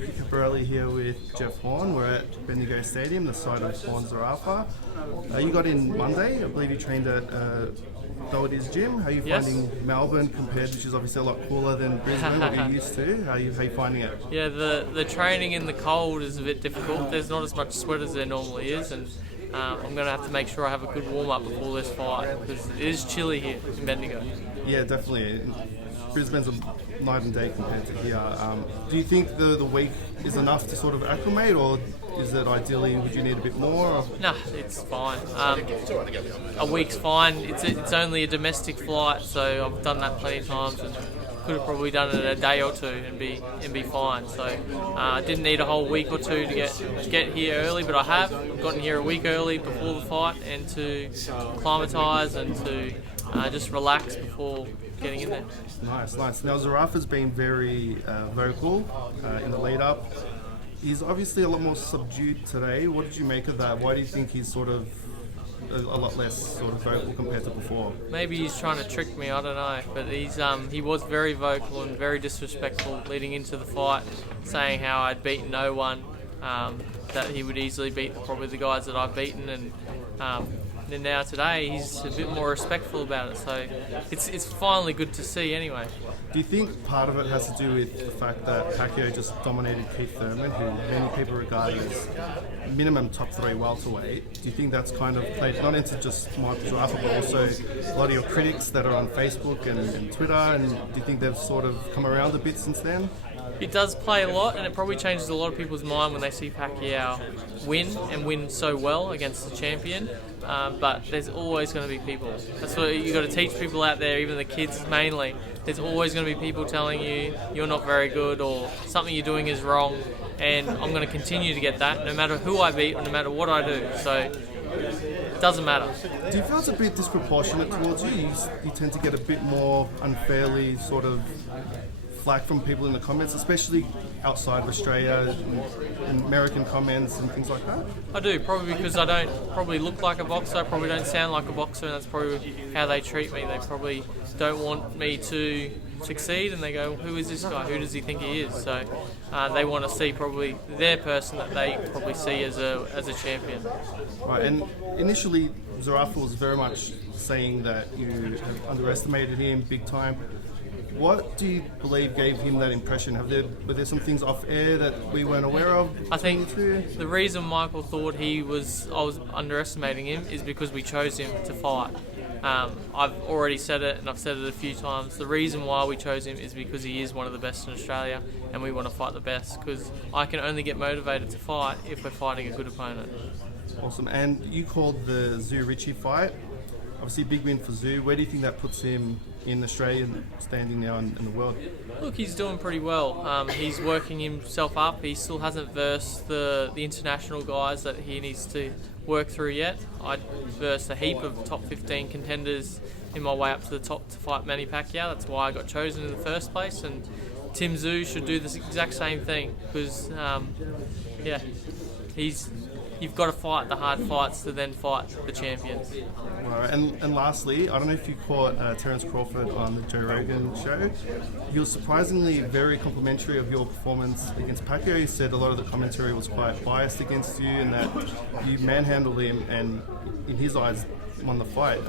Mickey Caparelli here with Jeff Horn. We're at Bendigo Stadium, the site of Horn Zarafa. You got in Monday. I believe you trained at Doherty's gym. How are you finding Melbourne compared, which is obviously a lot cooler than Brisbane, what you're used to? How are you finding it? Yeah, the training in the cold is a bit difficult. There's not as much sweat as there normally is, and I'm going to have to make sure I have a good warm-up before this fight because it is chilly here in Bendigo. Yeah, definitely. Brisbane's a night and day compared to here. Do you think the week is enough to sort of acclimate, or is it ideally, would you need a bit more? Or? No, it's fine. A week's fine. It's only a domestic flight, so I've done that plenty of times and could have probably done it in a day or two and be fine. So I didn't need a whole week or two to get here early, but I have. I've gotten here a week early before the fight and to acclimatise and to just relax before getting in there. Nice. Now Zarafa's been very vocal in the lead up. He's obviously a lot more subdued today. What did you make of that? Why do you think he's sort of a lot less sort of vocal compared to before? Maybe he's trying to trick me, I don't know. But he was very vocal and very disrespectful leading into the fight, saying how I'd beaten no one, that he would easily beat probably the guys that I've beaten, and now today he's a bit more respectful about it. So it's finally good to see anyway. Do you think part of it has to do with the fact that PACQUIAO just dominated Keith Thurman, who many people regard as minimum top 3 welterweight? Do you think that's kind of played not into just Michael Crawford, but also a lot of your critics that are on Facebook and Twitter? And do you think they've sort of come around a bit since then? It does play a lot, and it probably changes a lot of people's mind when they see PACQUIAO win so well against the champion. But there's always going to be people. That's what you got to teach people out there, even the kids mainly. There's always going to be people telling you you're not very good or something you're doing is wrong, and I'm going to continue to get that no matter who I beat or no matter what I do. So it doesn't matter. Do you feel it's a bit disproportionate towards you? You tend to get a bit more unfairly sort of flack from people in the comments, especially outside of Australia, and American comments and things like that? I do, probably because I don't probably look like a boxer, I probably don't sound like a boxer, and that's probably how they treat me. They probably don't want me to succeed, and they go, who is this guy? Who does he think he is? So they want to see probably their person that they probably see as a champion. Right, and initially Zarafa was very much saying that you have underestimated him big time. What do you believe gave him that impression? Were there some things off air that we weren't aware of? I think the reason Michael thought I was underestimating him is because we chose him to fight. I've already said it, and I've said it a few times. The reason why we chose him is because he is one of the best in Australia, and we want to fight the best, because I can only get motivated to fight if we're fighting a good opponent. Awesome. And you called the Zhu Ritchie fight. Obviously a big win for Zhu. Where do you think that puts him in Australian standing now in the world? Look, he's doing pretty well. He's working himself up. He still hasn't versed the international guys that he needs to work through yet. I versed a heap of top 15 contenders in my way up to the top to fight Manny Pacquiao. That's why I got chosen in the first place. And Tim Zhu should do the exact same thing because, you've got to fight the hard fights to then fight the champions. Right, and lastly, I don't know if you caught Terence Crawford on the Joe Rogan show. He was surprisingly very complimentary of your performance against Pacquiao. He said a lot of the commentary was quite biased against you and that you manhandled him and, in his eyes, won the fight.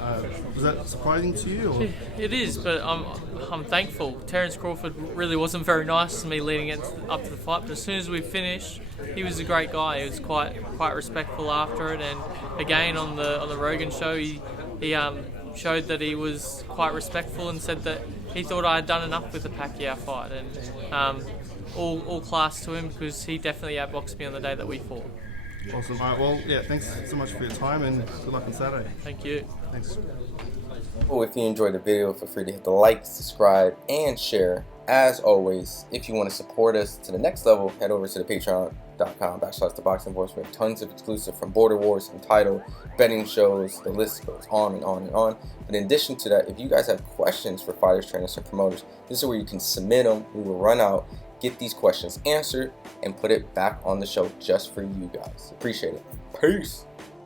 Was that surprising to you? Or? It is, but I'm thankful. Terence Crawford really wasn't very nice to me leading up to the fight, but as soon as we finished, he was a great guy. He was quite respectful after it, and again on the Rogan show, he showed that he was quite respectful and said that he thought I had done enough with the Pacquiao fight, and all class to him because he definitely outboxed me on the day that we fought. Awesome. All right, well, yeah, thanks so much for your time and good luck on Saturday. Thank you. Thanks. Well, if you enjoyed the video, feel free to hit the like, subscribe, and share. As always, if you want to support us to the next level, head over to the patreon.com/ThaBoxingvoice. We have tons of exclusive from Border Wars, Entitled, betting shows, the list goes on and on and on. But in addition to that, if you guys have questions for fighters, trainers, and promoters, this is where you can submit them. We will run out, get these questions answered, and put it back on the show just for you guys. Appreciate it. Peace.